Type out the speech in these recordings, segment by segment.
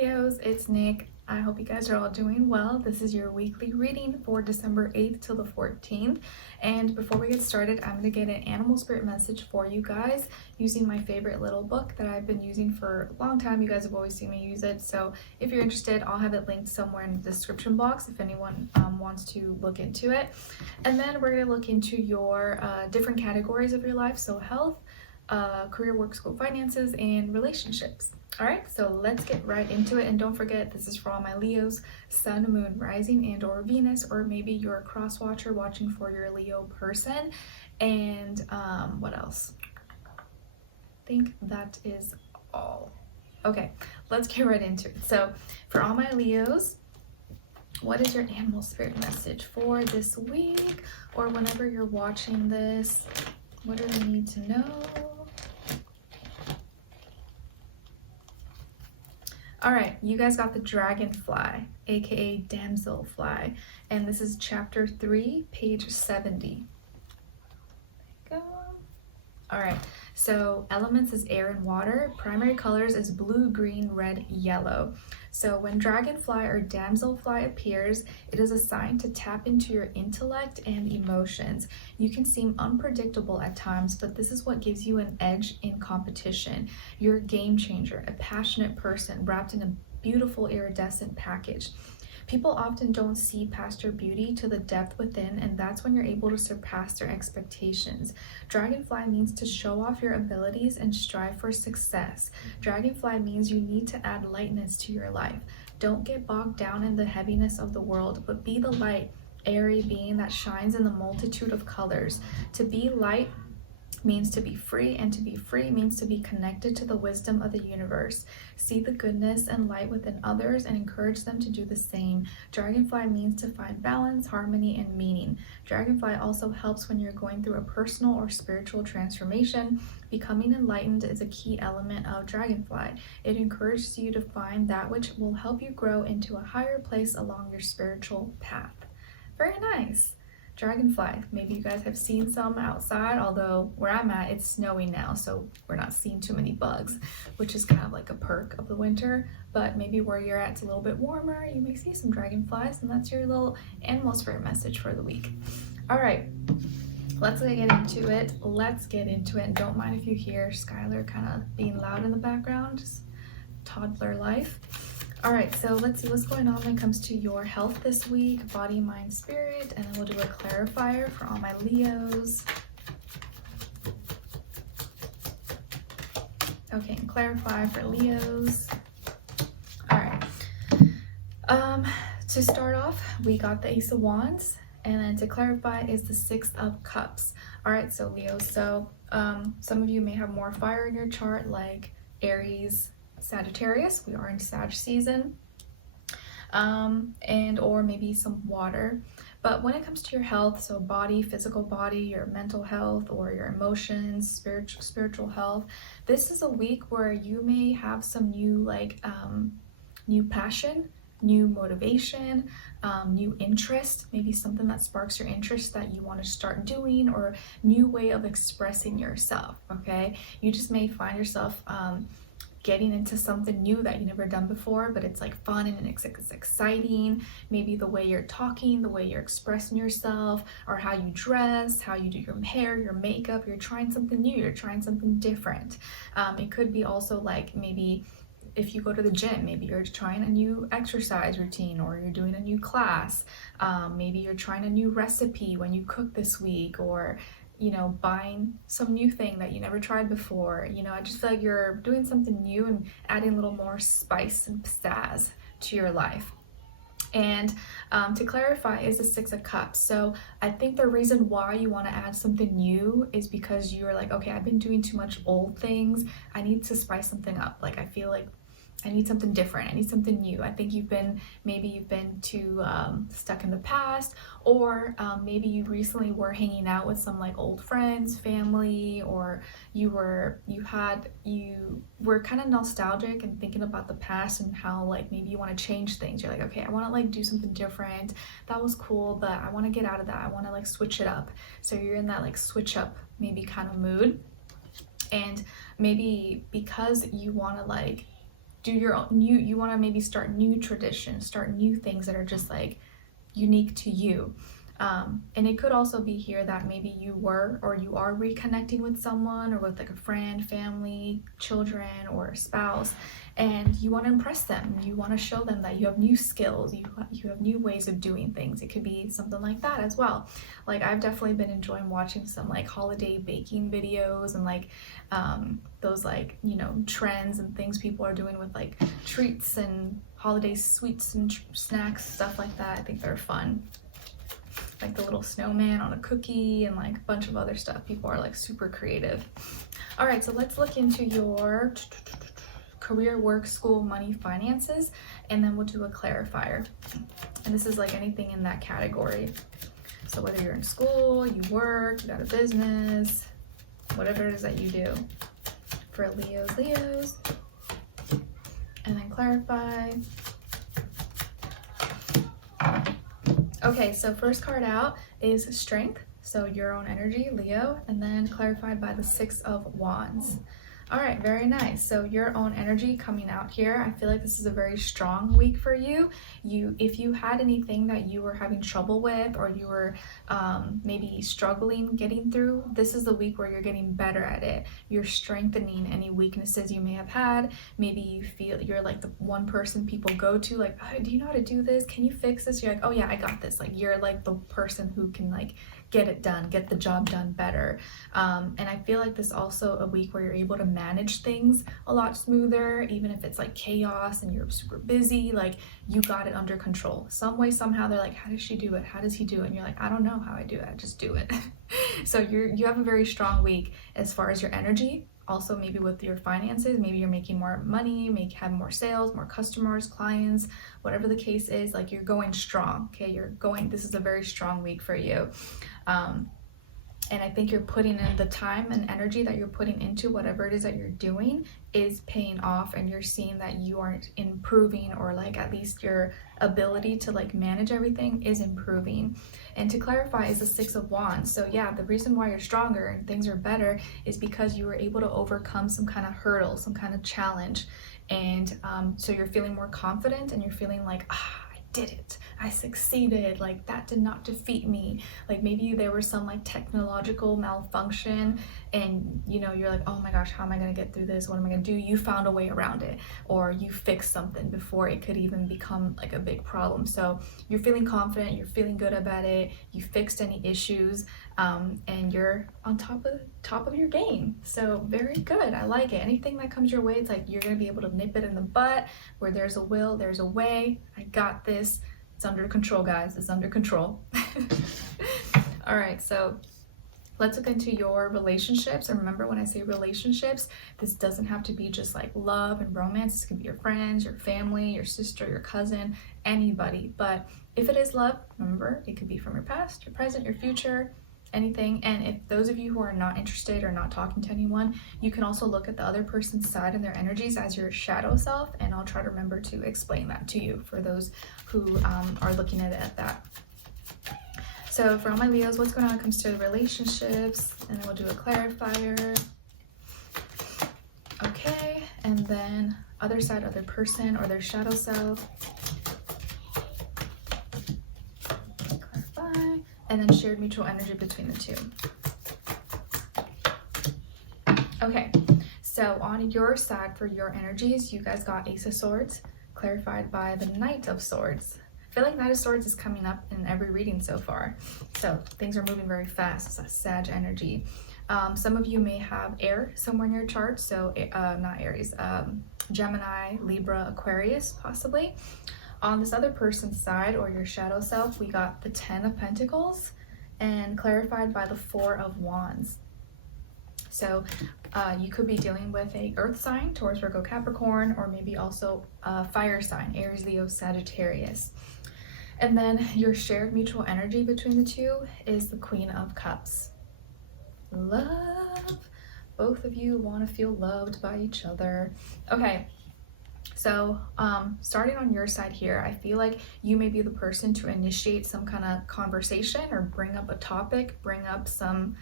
Leos, it's Nick. I hope you guys are all doing well. This is your weekly reading for December 8th till the 14th. And before we get started, I'm going to get an animal spirit message for you guys using my favorite little book that I've been using for a long time. You guys have always seen me use it. So if you're interested, I'll have it linked somewhere in the description box if anyone wants to look into it. And then we're going to look into your different categories of your life. So health, career, work, school, finances, and relationships. All right, so let's get right into it. And don't forget, this is for all my Leos, sun, moon, rising, and or Venus, or maybe you're a cross watcher watching for your Leo person. And what else? I think that is all. Okay, let's get right into it. So for all my Leos, what is your animal spirit message for this week, or whenever you're watching this? What do they need to know? All right, you guys got the dragonfly, aka damselfly, and this is chapter 3, page 70. There you go. All right, so elements is air and water. Primary colors is blue, green, red, yellow. So when dragonfly or damselfly appears, it is a sign to tap into your intellect and emotions. You can seem unpredictable at times, but this is what gives you an edge in competition. You're a game changer, a passionate person wrapped in a beautiful iridescent package. People often don't see past your beauty to the depth within, and that's when you're able to surpass their expectations. Dragonfly means to show off your abilities and strive for success. Dragonfly means you need to add lightness to your life. Don't get bogged down in the heaviness of the world, but be the light, airy being that shines in the multitude of colors. To be light means to be free, and to be free means to be connected to the wisdom of the universe. See the goodness and light within others and encourage them to do the same. Dragonfly means to find balance, harmony, and meaning. Dragonfly also helps when you're going through a personal or spiritual transformation. Becoming enlightened is a key element of Dragonfly. It encourages you to find that which will help you grow into a higher place along your spiritual path. Very nice. Dragonfly, maybe you guys have seen some outside, although where I'm at, it's snowing now, so we're not seeing too many bugs, which is kind of like a perk of the winter. But maybe where you're at, it's a little bit warmer, you may see some dragonflies, and that's your little animal spirit message for the week. All right, let's get into it. And don't mind if you hear Skylar kind of being loud in the background, just toddler life. All right, so let's see what's going on when it comes to your health this week, body, mind, spirit, and then we'll do a clarifier for all my Leos. Okay, and clarify for Leos. All right. To start off, we got the Ace of Wands, and then to clarify is the Six of Cups. All right, so Leos, so some of you may have more fire in your chart, like Aries, Sagittarius. We are in Sag season, and or maybe some water. But when it comes to your health, so body, physical body, your mental health, or your emotions, spiritual health, this is a week where you may have some new new passion, new motivation, new interest, maybe something that sparks your interest that you want to start doing, or new way of expressing yourself. Okay, you just may find yourself getting into something new that you've never done before, but it's like fun and it's exciting. Maybe the way you're talking, the way you're expressing yourself, or how you dress, how you do your hair, your makeup. You're trying something new, you're trying something different. It could be also like maybe if you go to the gym, maybe you're trying a new exercise routine, or you're doing a new class. Maybe you're trying a new recipe when you cook this week, or buying some new thing that you never tried before. I just feel like you're doing something new and adding a little more spice and pizzazz to your life. And to clarify is the Six of Cups. So I think the reason why you want to add something new is because you're like, okay, I've been doing too much old things. I need to spice something up. Like, I feel like I need something different. I need something new. I think you've been too stuck in the past, or maybe you recently were hanging out with some like old friends, family, or you were kind of nostalgic and thinking about the past and how like maybe you want to change things. You're like, okay, I want to like do something different. That was cool, but I want to get out of that. I want to like switch it up. So you're in that like switch up maybe kind of mood. And maybe because you want to like do your own, you want to maybe start new traditions, start new things that are just like unique to you. And it could also be here that maybe you were or you are reconnecting with someone or with like a friend, family, children, or a spouse, and you want to impress them. You want to show them that you have new skills, you have new ways of doing things. It could be something like that as well. Like I've definitely been enjoying watching some like holiday baking videos and like those like, you know, trends and things people are doing with like treats and holiday sweets and snacks, stuff like that. I think they're fun. Like the little snowman on a cookie and like a bunch of other stuff. People are like super creative. All right, so let's look into your career, work, school, money, finances, and then we'll do a clarifier. And this is like anything in that category. So whether you're in school, you work, you got a business, whatever it is that you do. For Leos. And then clarify. Okay, so first card out is strength, so your own energy, Leo, and then clarified by the 6 of Wands. All right, very nice. So your own energy coming out here. I feel like this is a very strong week for you. If you had anything that you were having trouble with or you were maybe struggling getting through, this is the week where you're getting better at it. You're strengthening any weaknesses you may have had. Maybe you feel you're like the one person people go to, like, oh, do you know how to do this? Can you fix this? You're like, oh yeah, I got this. Like you're like the person who can like get it done, get the job done better. And I feel like this is also a week where you're able to manage things a lot smoother, even if it's like chaos and you're super busy, like you got it under control. Some way, somehow they're like, how does she do it? How does he do it? And you're like, I don't know how I do it, I just do it. So you have a very strong week as far as your energy. Also maybe with your finances, maybe you're making more money, have more sales, more customers, clients, whatever the case is, like you're going strong, okay? This is a very strong week for you. And I think you're putting in the time and energy that you're putting into whatever it is that you're doing is paying off, and you're seeing that you are improving, or like at least your ability to like manage everything is improving. And to clarify is the 6 of Wands. So yeah, the reason why you're stronger and things are better is because you were able to overcome some kind of hurdle, some kind of challenge. And so you're feeling more confident and you're feeling like, did it, I succeeded, like that did not defeat me. Like maybe there was some like technological malfunction and you know, you're like, oh my gosh, how am I going to get through this? What am I going to do? You found a way around it, or you fixed something before it could even become like a big problem. So you're feeling confident, you're feeling good about it, you fixed any issues, and you're on top of your game. So very good. I like it. Anything that comes your way, it's like you're going to be able to nip it in the butt. Where there's a will, there's a way. I got this. It's under control, guys. It's under control. All right, so let's look into your relationships. And remember, when I say relationships, this doesn't have to be just like love and romance. This can be your friends, your family, your sister, your cousin, anybody. But if it is love, remember, it could be from your past, your present, your future, anything. And if those of you who are not interested or not talking to anyone, you can also look at the other person's side and their energies as your shadow self, and I'll try to remember to explain that to you for those who are looking at it at that. So for all my Leos, what's going on when it comes to relationships, and then we'll do a clarifier. Okay, and then other side, other person, or their shadow self. Clarify. And then shared mutual energy between the two. Okay, so on your side for your energies, you guys got Ace of Swords, clarified by the Knight of Swords. I feel like Knight of Swords is coming up in every reading so far. So things are moving very fast. It's a Sag energy. Some of you may have air somewhere in your chart, so not Aries, Gemini, Libra, Aquarius, possibly. On this other person's side, or your shadow self, we got the 10 of Pentacles, and clarified by the 4 of Wands. So you could be dealing with a earth sign, Taurus, Virgo, Capricorn, or maybe also a fire sign, Aries, Leo, Sagittarius. And then your shared mutual energy between the two is the Queen of Cups. Love. Both of you want to feel loved by each other. Okay. So starting on your side here, I feel like you may be the person to initiate some kind of conversation or bring up a topic, bring up some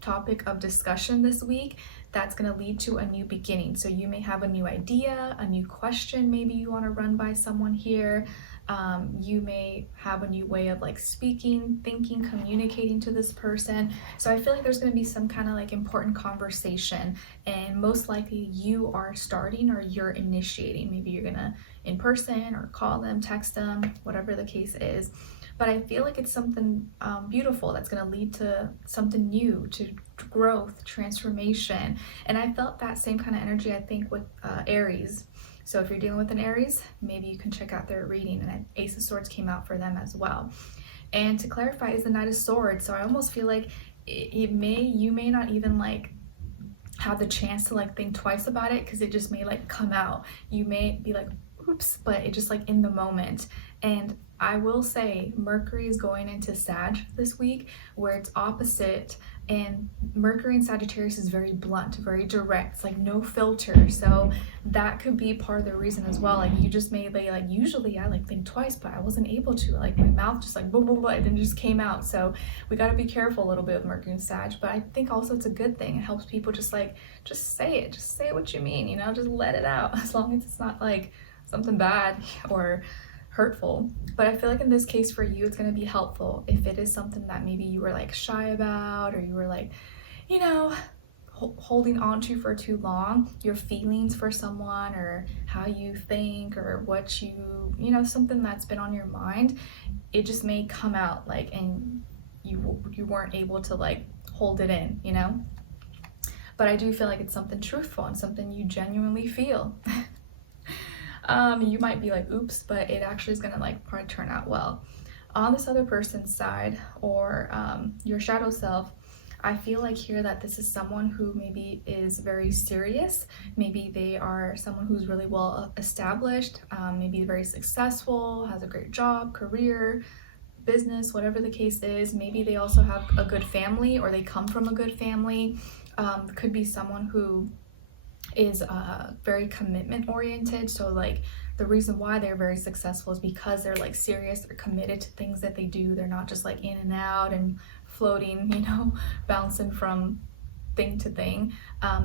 topic of discussion this week that's going to lead to a new beginning. So you may have a new idea, a new question maybe you want to run by someone here. You may have a new way of like speaking, thinking, communicating to this person. So I feel like there's going to be some kind of like important conversation, and most likely you are starting or you're initiating. Maybe you're gonna in person or call them, text them, whatever the case is. But I feel like it's something beautiful that's going to lead to something new, to growth, transformation. And I felt that same kind of energy, I think, with Aries. So if you're dealing with an Aries, maybe you can check out their reading, and Ace of Swords came out for them as well. And to clarify is the Knight of Swords. So I almost feel like you may not even like have the chance to like think twice about it, because it just may like come out. You may be like, oops, but it just like in the moment. And I will say Mercury is going into Sag this week, where it's opposite, and Mercury in Sagittarius is very blunt, very direct. It's like no filter. So that could be part of the reason as well. Like you just may be like, usually I like think twice, but I wasn't able to. Like my mouth just like boom, boom, boom, and it just came out. So we got to be careful a little bit with Mercury and Sag. But I think also it's a good thing. It helps people just say it. Just say what you mean, just let it out, as long as it's not like something bad or hurtful. But I feel like in this case for you, it's going to be helpful if it is something that maybe you were like shy about, or you were like, holding on to for too long, your feelings for someone, or how you think, or what something that's been on your mind. It just may come out like, and you weren't able to like hold it in, But I do feel like it's something truthful and something you genuinely feel. You might be like, oops, but it actually is gonna like probably turn out well. On this other person's side, or your shadow self, I feel like here that this is someone who maybe is very serious. Maybe they are someone who's really well established, maybe very successful, has a great job, career, business, whatever the case is. Maybe they also have a good family, or they come from a good family. Could be someone who is very commitment oriented. So like the reason why they're very successful is because they're like serious, they're committed to things that they do. They're not just like in and out and floating, bouncing from thing to thing.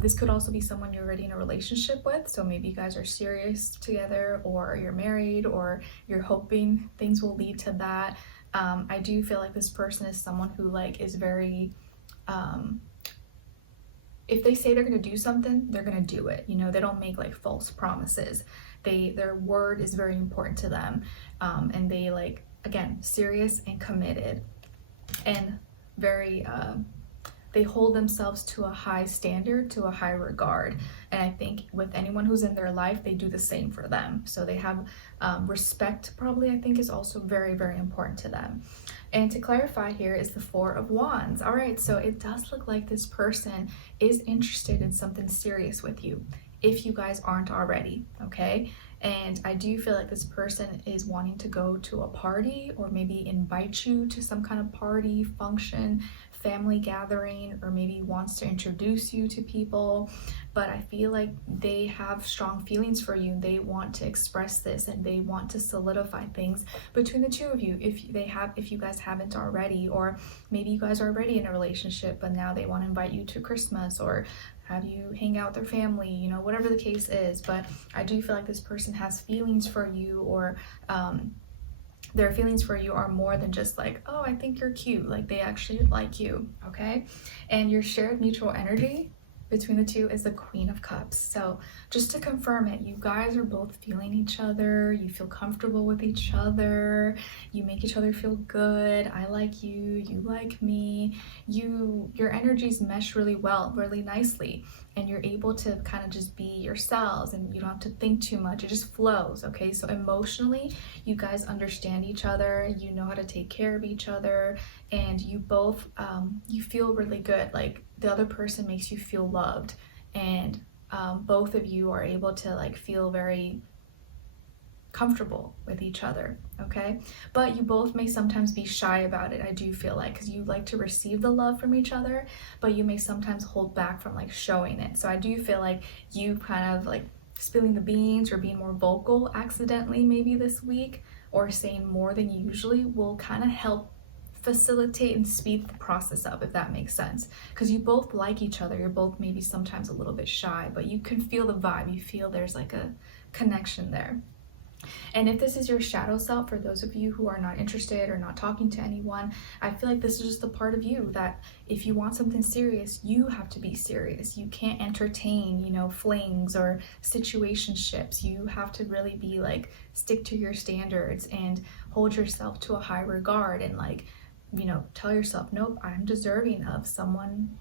This could also be someone you're already in a relationship with. So maybe you guys are serious together, or you're married, or you're hoping things will lead to that. I do feel like this person is someone who like is very if they say they're going to do something, they're going to do it. They don't make like false promises. Their word is very important to them. And they like, again, serious and committed, and very, they hold themselves to a high standard, to a high regard. And I think with anyone who's in their life, they do the same for them. So they have respect, probably, I think, is also very, very important to them. And to clarify here is the Four of Wands. All right, so it does look like this person is interested in something serious with you, if you guys aren't already, okay? And I do feel like this person is wanting to go to a party, or maybe invite you to some kind of party, function, family gathering, or maybe wants to introduce you to people. But I feel like they have strong feelings for you. They want to express this, and they want to solidify things between the two of you, if you guys haven't already. Or maybe you guys are already in a relationship, but now they want to invite you to Christmas, or have you hang out with their family, whatever the case is. But I do feel like this person has feelings for you, or their feelings for you are more than just like, oh, I think you're cute. Like they actually like you, okay? And your shared mutual energy between the two is the Queen of Cups. So just to confirm it, you guys are both feeling each other. You feel comfortable with each other. You make each other feel good. I like you, you like me. Your energies mesh really well, really nicely. And you're able to kind of just be yourselves, and you don't have to think too much. It just flows, okay? So emotionally, you guys understand each other. You know how to take care of each other, and you both, you feel really good. Like the other person makes you feel loved, and both of you are able to like feel very comfortable with each other, okay? But you both may sometimes be shy about it, I do feel like, because you like to receive the love from each other, but you may sometimes hold back from like showing it. So I do feel like you kind of like spilling the beans or being more vocal accidentally maybe this week, or saying more than you usually, will kind of help facilitate and speed the process up, if that makes sense, because you both like each other. You're both maybe sometimes a little bit shy, but you can feel the vibe. You feel there's like a connection there. And if this is your shadow self, for those of you who are not interested or not talking to anyone, I feel like this is just a part of you that if you want something serious, you have to be serious. You can't entertain, you know, flings or situationships. You have to really be like, stick to your standards and hold yourself to a high regard, and like, you know, tell yourself, nope, I'm deserving of someone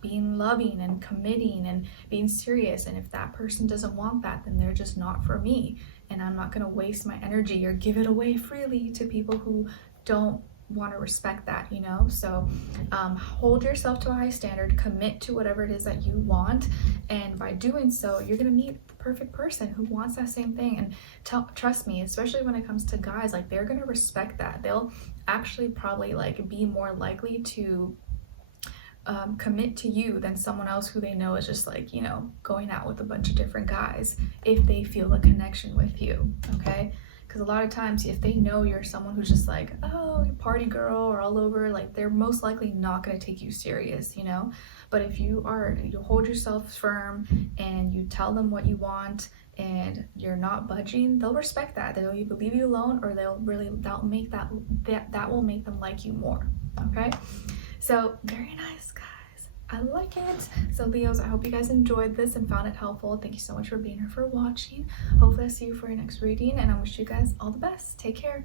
being loving and committing and being serious. And if that person doesn't want that, then they're just not for me. And I'm not going to waste my energy or give it away freely to people who don't want to respect that, you know? So hold yourself to a high standard, commit to whatever it is that you want. And by doing so, you're going to meet the perfect person who wants that same thing. And trust me, especially when it comes to guys, like they're going to respect that. They'll actually probably like be more likely to commit to you than someone else who they know is just like, you know, going out with a bunch of different guys, if they feel a connection with you, okay? Because a lot of times if they know you're someone who's just like, oh, party girl or all over, like they're most likely not going to take you serious, you know? But if you hold yourself firm and you tell them what you want and you're not budging, they'll respect that. They'll either leave you alone, or that will make them like you more, okay? So very nice, guys. I like it. So Leos, I hope you guys enjoyed this and found it helpful. Thank you so much for being here, for watching. Hopefully I see you for your next reading, and I wish you guys all the best. Take care.